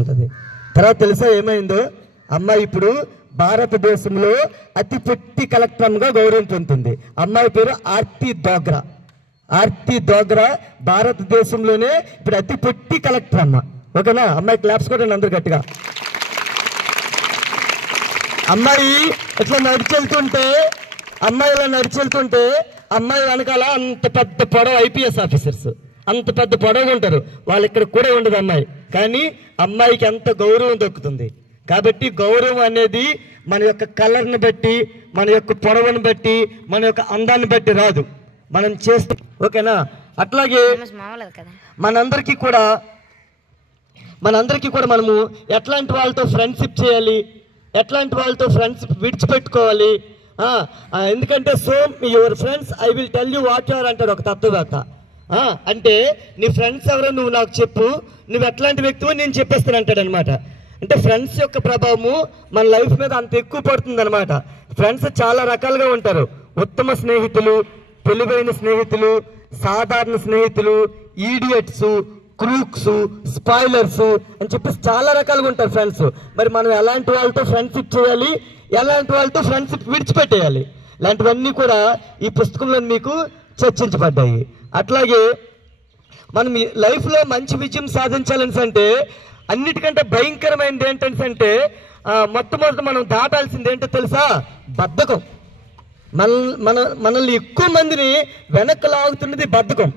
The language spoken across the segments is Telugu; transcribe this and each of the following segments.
అంటది. తర్వాత తెలుసా ఏమైందో? అమ్మాయి ఇప్పుడు భారతదేశంలో అతి పొట్టి కలెక్టర్గా గౌరవం పొందుతుంది. అమ్మాయి పేరు ఆర్తి డోగ్రా. ఆర్తి డోగ్రా భారతదేశంలోనే ఇప్పుడు అతి పొట్టి కలెక్టర్ అమ్మ. ఓకేనా? అమ్మాయి క్లాప్స్ కూడా అందరు గట్టిగా. అమ్మాయి ఇట్లా నడిచెళ్తుంటే, అమ్మాయి వెనకాల అంత పెద్ద పొడవు ఐపీఎస్ ఆఫీసర్స్, అంత పెద్ద పొడవు ఉంటారు. వాళ్ళు ఇక్కడ కూడా ఉండదు అమ్మాయి. కానీ అమ్మాయికి ఎంత గౌరవం దొక్కుతుంది. కాబట్టి గౌరవం అనేది మన యొక్క కలర్ని బట్టి, మన యొక్క పొడవుని బట్టి, మన యొక్క అందాన్ని బట్టి రాదు, మనం చేస్తాం. ఓకేనా? అట్లాగే మనందరికీ కూడా మనము ఎట్లాంటి వాళ్ళతో ఫ్రెండ్షిప్ చేయాలి, ఎట్లాంటి వాళ్ళతో ఫ్రెండ్షిప్ విడిచిపెట్టుకోవాలి. ఎందుకంటే so your friends I will tell you what your అంటాడు ఒక తత్వవేత్త. అంటే నీ ఫ్రెండ్స్ ఎవరో నువ్వు నాకు చెప్పు, నువ్వు ఎట్లాంటి వ్యక్తివో నేను చెప్పేస్తాను అంటాడు అనమాట. అంటే ఫ్రెండ్స్ యొక్క ప్రభావము మన లైఫ్ మీద అంత ఎక్కువ పడుతుంది అనమాట. ఫ్రెండ్స్ చాలా రకాలుగా ఉంటారు. ఉత్తమ స్నేహితులు, తెలివైన స్నేహితులు, సాధారణ స్నేహితులు, ఈడియట్స్, క్రూక్స్, స్పాయిలర్స్ అని చెప్పేసి చాలా రకాలుగా ఉంటారు ఫ్రెండ్స్. మరి మనం ఎలాంటి వాళ్ళతో ఫ్రెండ్షిప్ చేయాలి, ఎలాంటి వాళ్ళతో ఫ్రెండ్షిప్ విడిచిపెట్టేయాలి, ఇలాంటివన్నీ కూడా ఈ పుస్తకంలో మీకు చర్చించబడ్డాయి. అట్లాగే మనం లైఫ్లో మంచి విజయం సాధించాలని అంటే అన్నిటికంటే భయంకరమైనది ఏంటంటే మొట్టమొదటి మనం దాటాల్సింది ఏంటో తెలుసా? బద్ధకం. మనల్ని ఎక్కువ మందిని వెనక్కి లాగుతున్నది బద్ధకం.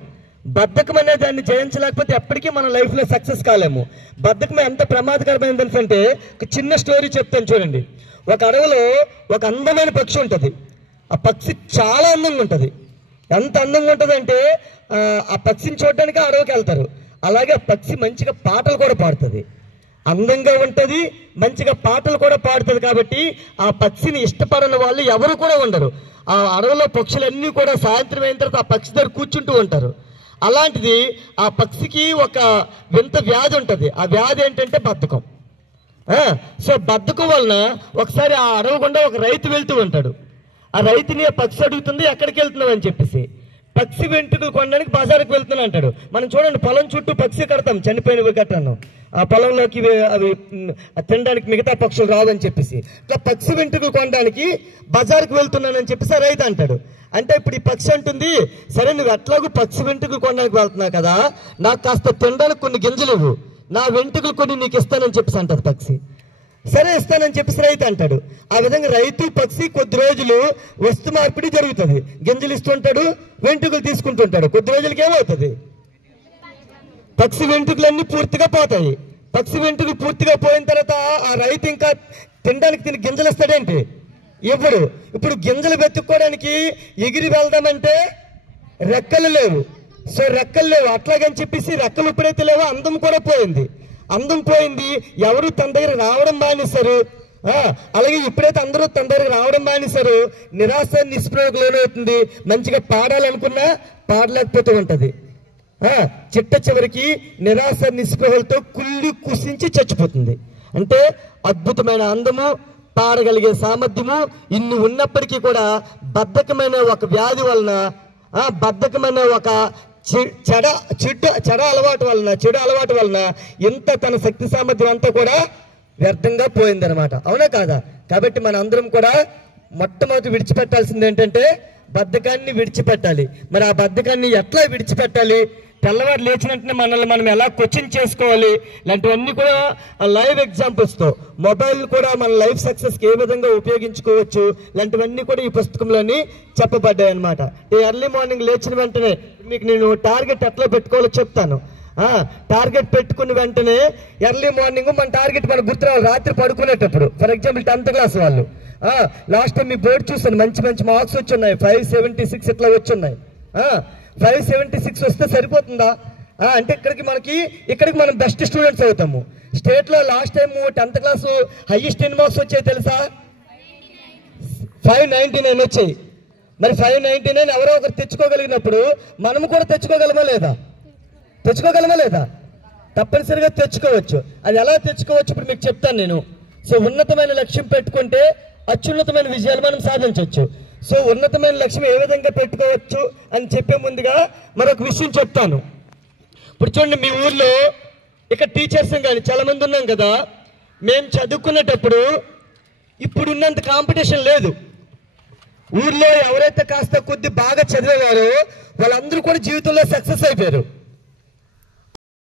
బద్ధకం అనే దాన్ని జయించలేకపోతే ఎప్పటికీ మన లైఫ్లో సక్సెస్ కాలేము. బద్ధకం ఎంత ప్రమాదకరమైనది అంటే ఒక చిన్న స్టోరీ చెప్తాను చూడండి. ఒక అడవిలో ఒక అందమైన పక్షి ఉంటుంది. ఆ పక్షి చాలా అందంగా ఉంటుంది. ఎంత అందంగా ఉంటుంది అంటే ఆ పక్షిని చూడడానికి అడవికి వెళ్తారు. అలాగే ఆ పక్షి మంచిగా పాటలు కూడా పాడుతుంది, అందంగా ఉంటుంది, మంచిగా పాటలు కూడా పాడుతుంది. కాబట్టి ఆ పక్షిని ఇష్టపడని వాళ్ళు ఎవరు కూడా ఉండరు. ఆ అడవిలో పక్షులన్నీ కూడా సాయంత్రం అయిన తర్వాత ఆ పక్షి దగ్గర కూర్చుంటూ ఉంటారు. అలాంటిది ఆ పక్షికి ఒక వింత వ్యాధి ఉంటుంది. ఆ వ్యాధి ఏంటంటే బద్ధకం. సో బద్ధకం వలన ఒకసారి ఆ అడవి గుండా ఒక రైతు వెళ్తూ ఉంటాడు. ఆ రైతుని ఆ పక్షి అడుగుతుంది ఎక్కడికి వెళ్తున్నావు అని చెప్పేసి. పక్షి వెంట్రుకలు కొనడానికి బజారుకి వెళ్తున్నా అంటాడు. మనం చూడండి పొలం చుట్టూ పక్షి కడతాం, చనిపోయినవి కట్టాను. ఆ పొలంలోకి అవి తినడానికి మిగతా పక్షులు రావని చెప్పేసి ఇట్లా పక్షి వెంట్రుకలు కొనడానికి బజారుకి వెళ్తున్నానని చెప్పేసి ఆ రైతు అంటాడు. అంటే ఇప్పుడు ఈ పక్షి అంటుంది, సరే నువ్వు ఎట్లాగూ పక్షి వెంట్రుకలు కొనడానికి వెళ్తున్నావు కదా, నాకు కాస్త తినడానికి కొన్ని గింజలు ఇవ్వు, నా వెంట్రుకలు కొన్ని నీకు ఇస్తానని చెప్పేసి అంటారు పక్షి. సరే ఇస్తానని చెప్పేసి రైతు అంటాడు. ఆ విధంగా రైతు పక్షి కొద్ది రోజులు వస్తు మార్పిడి జరుగుతుంది. గింజలు ఇస్తుంటాడు, వెంట్రుకలు తీసుకుంటుంటాడు. కొద్ది రోజులకి ఏమవుతుంది? పక్షి వెంట్రుకలన్నీ పూర్తిగా పోతాయి. పక్షి వెంట్రుకలు పూర్తిగా పోయిన తర్వాత ఆ రైతు ఇంకా తినడానికి గింజలు ఇస్తాడేంటి? ఇప్పుడు గింజలు వెతుక్కోవడానికి ఎగిరి వెళ్దామంటే రెక్కలు లేవు. సో రెక్కలు లేవు. అట్లాగని చెప్పేసి రెక్కలు ఎప్పుడైతే లేవో అందం కూడా పోయింది. అందం పోయింది. ఎవరు తన దగ్గర రావడం మానేశారు. అలాగే ఎప్పుడైతే అందరూ తన దగ్గర రావడం మానేశారు, నిరాశ నిస్పృహకు లోనవుతుంది. మంచిగా పాడాలనుకున్నా పాడలేకపోతూ ఉంటుంది. చిట్ట చివరికి నిరాశ నిస్పృహలతో కుళ్ళి కుసించి చచ్చిపోతుంది. అంటే అద్భుతమైన అందము, పాడగలిగే సామర్థ్యము ఇన్ని ఉన్నప్పటికీ కూడా బద్ధకమైన ఒక వ్యాధి వలన, బద్ధకమైన ఒక చెడు అలవాటు వలన ఇంత తన శక్తి సామర్థ్యం అంతా కూడా వ్యర్థంగా పోయిందనమాట. అవునా కాదా? కాబట్టి మన అందరం కూడా మొట్టమొదటి విడిచిపెట్టాల్సింది ఏంటంటే బద్ధకాన్ని విడిచిపెట్టాలి. మరి ఆ బద్ధకాన్ని ఎట్లా విడిచిపెట్టాలి? తెల్లవారు లేచిన వెంటనే మనల్ని మనం ఎలా కోచింగ్ చేసుకోవాలి, ఇలాంటివన్నీ కూడా లైవ్ ఎగ్జాంపుల్స్తో మొబైల్ కూడా మన లైఫ్ సక్సెస్కి ఏ విధంగా ఉపయోగించుకోవచ్చు, ఇలాంటివన్నీ కూడా ఈ పుస్తకంలోని చెప్పబడ్డాయి అనమాట. ఎర్లీ మార్నింగ్ లేచిన వెంటనే మీకు నేను టార్గెట్ ఎట్లా పెట్టుకోవాలో చెప్తాను. టార్గెట్ పెట్టుకున్న వెంటనే ఎర్లీ మార్నింగ్ మన టార్గెట్ మనకు గుర్తురావాలి. రాత్రి పడుకునేటప్పుడు ఫర్ ఎగ్జాంపుల్ 10th క్లాస్ వాళ్ళు లాస్ట్ టైం మీ బోర్డు చూస్తాను, మంచి మంచి మార్క్స్ వచ్చున్నాయి. 576 ఇట్లా వచ్చున్నాయి. 576 వస్తే సరిపోతుందా? అంటే ఇక్కడికి మనం బెస్ట్ స్టూడెంట్స్ అవుతాము. స్టేట్లో last time 10th class highest ఎన్ని మార్క్స్ వచ్చాయి తెలుసా? 599 వచ్చాయి. మరి 599 ఎవరో ఒకరు తెచ్చుకోగలిగినప్పుడు మనము కూడా తెచ్చుకోగలమా లేదా? తప్పనిసరిగా తెచ్చుకోవచ్చు. అది ఎలా తెచ్చుకోవచ్చు ఇప్పుడు మీకు చెప్తాను నేను. సో ఉన్నతమైన లక్ష్యం పెట్టుకుంటే అత్యున్నతమైన విజయాలు మనం సాధించవచ్చు. సో ఉన్నతమైన లక్ష్యం ఏ విధంగా పెట్టుకోవచ్చు అని చెప్పే ముందుగా మరొక విషయం చెప్తాను. ఇప్పుడు చూడండి, మీ ఊర్లో ఇక టీచర్స్ కానీ చాలా మంది ఉన్నాం కదా, మేము చదువుకునేటప్పుడు ఇప్పుడున్నంత కాంపిటీషన్ లేదు. ఊర్లో ఎవరైతే కాస్త కొద్ది బాగా చదివేవారో వాళ్ళందరూ కూడా జీవితంలో సక్సెస్ అయిపోయారు.